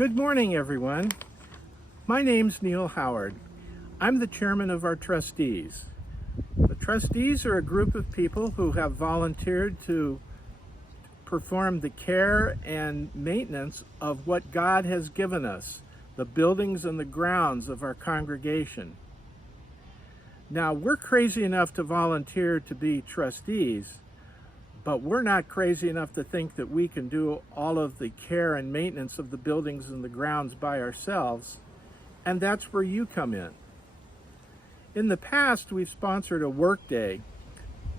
Good morning, everyone. My name's Neil Howard. I'm the chairman of our trustees. The trustees are a group of people who have volunteered to perform the care and maintenance of what God has given us, the buildings and the grounds of our congregation. Now, we're crazy enough to volunteer to be trustees, but we're not crazy enough to think that we can do all of the care and maintenance of the buildings and the grounds by ourselves, and that's where you come in. In the past, we've sponsored a work day,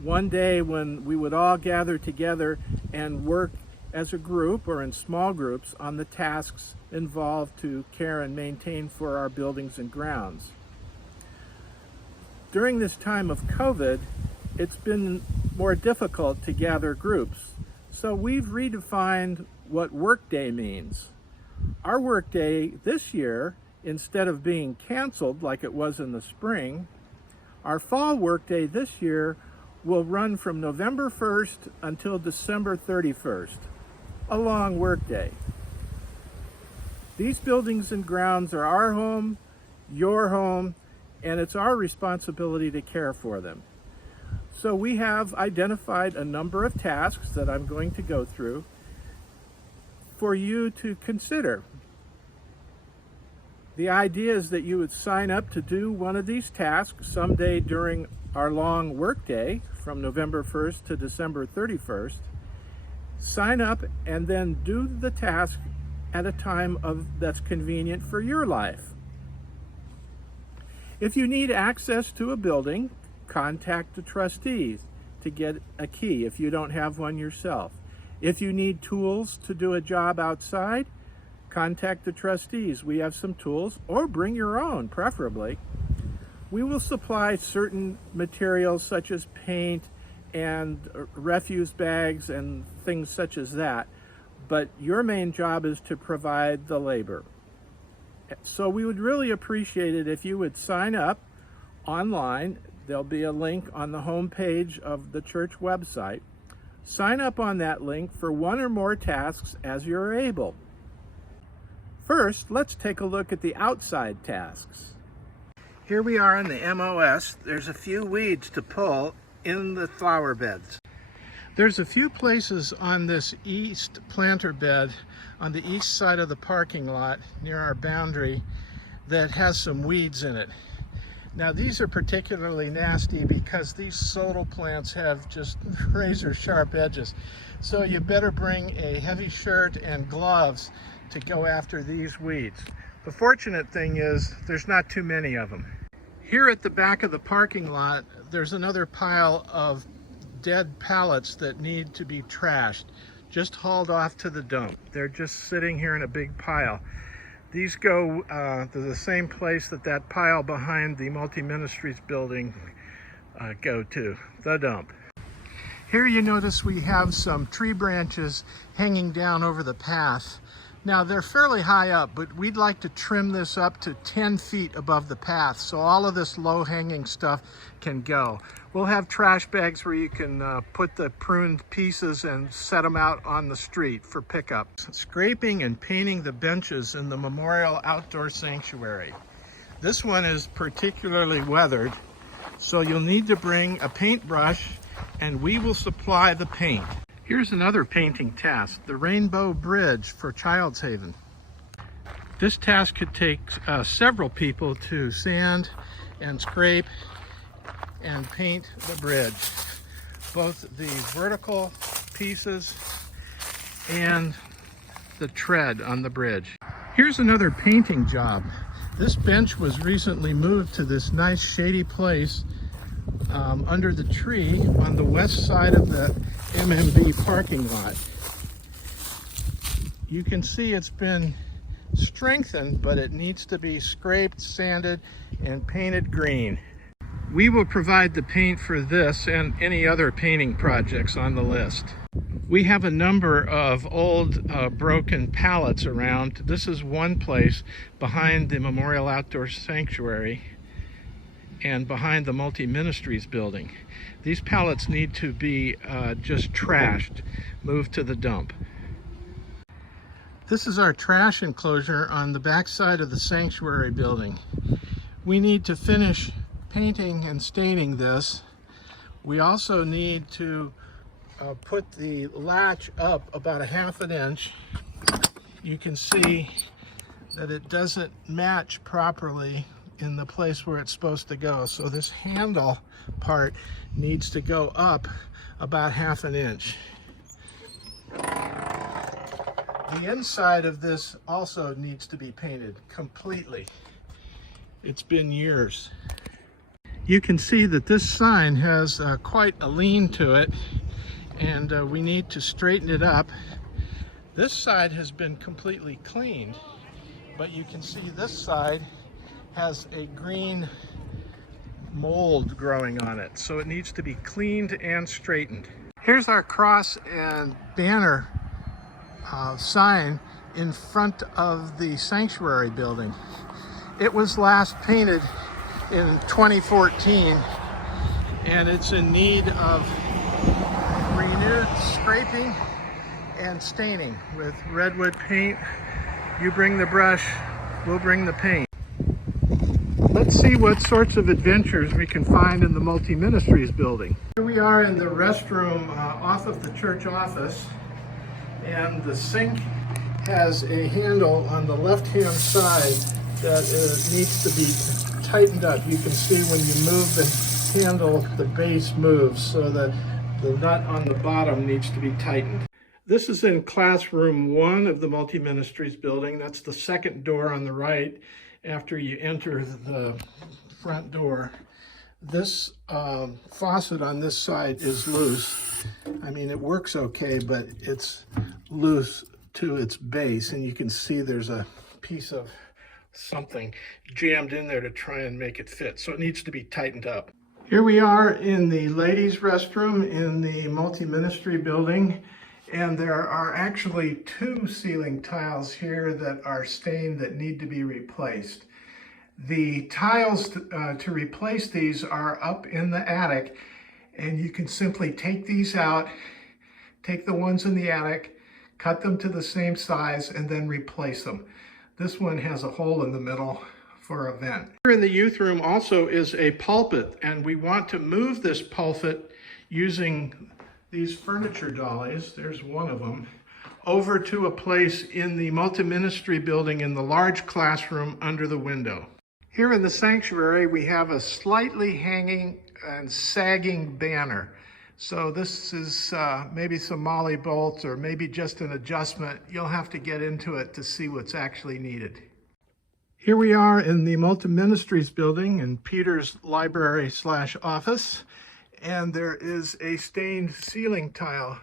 one day when we would all gather together and work as a group or in small groups on the tasks involved to care and maintain for our buildings and grounds. During this time of COVID, it's been more difficult to gather groups, so we've redefined what workday means. Our workday this year, instead of being canceled like it was in the spring, our fall workday this year will run from November 1st until December 31st, a long workday. These buildings and grounds are our home, your home, and it's our responsibility to care for them. So we have identified a number of tasks that I'm going to go through for you to consider. The idea is that you would sign up to do one of these tasks someday during our long workday from November 1st to December 31st. Sign up and then do the task at a time that's convenient for your life. If you need access to a building, contact the trustees to get a key if you don't have one yourself. If you need tools to do a job outside, contact the trustees. We have some tools, or bring your own, preferably. We will supply certain materials such as paint and refuse bags and things such as that, but your main job is to provide the labor. So we would really appreciate it if you would sign up online. There'll be a link on the home page of the church website. Sign up on that link for one or more tasks as you're able. First, let's take a look at the outside tasks. Here we are in the MOS. There's a few weeds to pull in the flower beds. There's a few places on this east planter bed on the east side of the parking lot near our boundary that has some weeds in it. Now these are particularly nasty because these sodal plants have just razor sharp edges. So you better bring a heavy shirt and gloves to go after these weeds. The fortunate thing is there's not too many of them. Here at the back of the parking lot, there's another pile of dead pallets that need to be trashed, just hauled off to the dump. They're just sitting here in a big pile. These go to the same place that pile behind the Multi-Ministries building go to, the dump. Here you notice we have some tree branches hanging down over the path. Now they're fairly high up, but we'd like to trim this up to 10 feet above the path so all of this low-hanging stuff can go. We'll have trash bags where you can put the pruned pieces and set them out on the street for pickup. Scraping and painting the benches in the Memorial Outdoor Sanctuary. This one is particularly weathered, so you'll need to bring a paintbrush and we will supply the paint. Here's another painting task, the Rainbow Bridge for Child's Haven. This task could take several people to sand and scrape and paint the bridge, both the vertical pieces and the tread on the bridge. Here's another painting job. This bench was recently moved to this nice shady place under the tree on the west side of the MMB parking lot. You can see it's been strengthened, but it needs to be scraped, sanded, and painted green. We will provide the paint for this and any other painting projects on the list. We have a number of old broken pallets around. This is one place behind the Memorial Outdoor Sanctuary and behind the Multi-Ministries building. These pallets need to be just trashed, moved to the dump. This is our trash enclosure on the back side of the sanctuary building. We need to finish painting and staining this. We also need to put the latch up about 1/2 inch. You can see that it doesn't match properly in the place where it's supposed to go. So this handle part needs to go up about 1/2 inch. The inside of this also needs to be painted completely. It's been years. You can see that this sign has quite a lean to it, and we need to straighten it up. This side has been completely cleaned, but you can see this side has a green mold growing on it, so it needs to be cleaned and straightened. Here's our cross and banner sign in front of the sanctuary building. It was last painted in 2014, and it's in need of renewed scraping and staining with redwood paint. You bring the brush, we'll bring the paint. Let's see what sorts of adventures we can find in the multi-ministries building. Here we are in the restroom off of the church office, and the sink has a handle on the left-hand side that needs to be tightened up. You can see when you move the handle, the base moves, so that the nut on the bottom needs to be tightened. This is in classroom 1 of the multi-ministries building. That's the second door on the right after you enter the front door. This faucet on this side is loose. I mean, it works okay, but it's loose to its base, and you can see there's a piece of something jammed in there to try and make it fit, so it needs to be tightened up. Here we are in the ladies' restroom in the multi-ministry building, and there are actually 2 ceiling tiles here that are stained that need to be replaced. The tiles to replace these are up in the attic, and you can simply take these out, take the ones in the attic, cut them to the same size, and then replace them. This one has a hole in the middle for a vent. Here in the youth room also is a pulpit, and we want to move this pulpit using these furniture dollies, there's one of them, over to a place in the multi-ministry building in the large classroom under the window. Here in the sanctuary, we have a slightly hanging and sagging banner. So this is maybe some molly bolts or maybe just an adjustment. You'll have to get into it to see what's actually needed. Here we are in the multi-ministries building in Peter's library/office, and there is a stained ceiling tile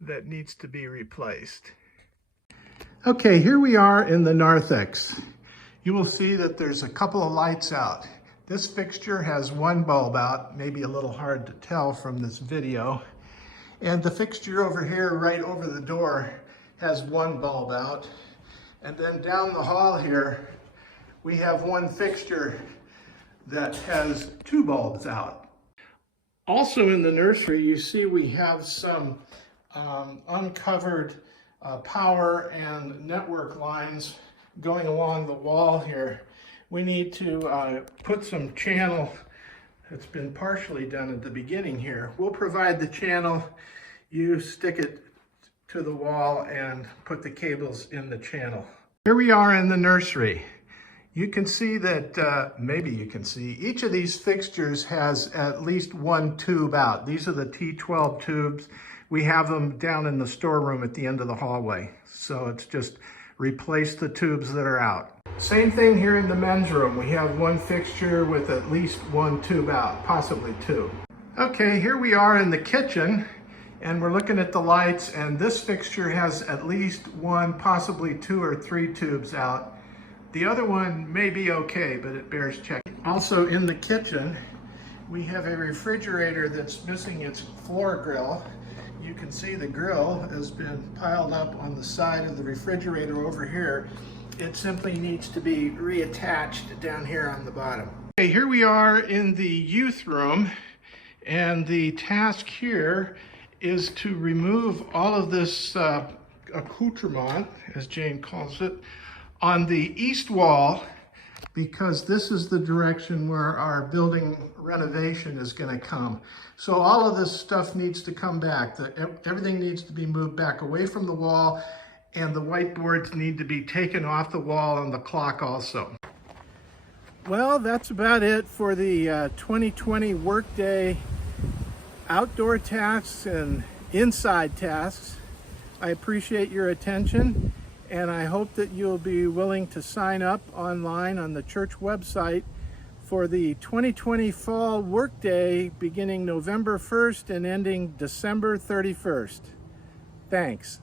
that needs to be replaced. Okay, here we are in the narthex. You will see that there's a couple of lights out. This fixture has 1 bulb out, maybe a little hard to tell from this video. And the fixture over here, right over the door, has 1 bulb out. And then down the hall here, we have 1 fixture that has 2 bulbs out. Also in the nursery, you see we have some uncovered power and network lines going along the wall here. We need to put some channel. It's been partially done at the beginning here. We'll provide the channel. You stick it to the wall and put the cables in the channel. Here we are in the nursery. You can see that, maybe you can see, each of these fixtures has at least 1 tube out. These are the T12 tubes. We have them down in the storeroom at the end of the hallway. So it's just replace the tubes that are out. Same thing here in the men's room. We have 1 fixture with at least 1 tube out, possibly 2. Okay, here we are in the kitchen, and we're looking at the lights, and this fixture has at least 1, possibly 2 or 3 tubes out. The other one may be okay, but it bears checking. Also in the kitchen, we have a refrigerator that's missing its floor grill. You can see the grill has been piled up on the side of the refrigerator over here. It simply needs to be reattached down here on the bottom. Okay, here we are in the youth room, and the task here is to remove all of this accoutrement, as Jane calls it, on the east wall, because this is the direction where our building renovation is going to come. So all of this stuff needs to come back. Everything needs to be moved back away from the wall, and the whiteboards need to be taken off the wall and the clock also. Well, that's about it for the 2020 workday outdoor tasks and inside tasks. I appreciate your attention, and I hope that you'll be willing to sign up online on the church website for the 2020 fall workday beginning November 1st and ending December 31st. Thanks.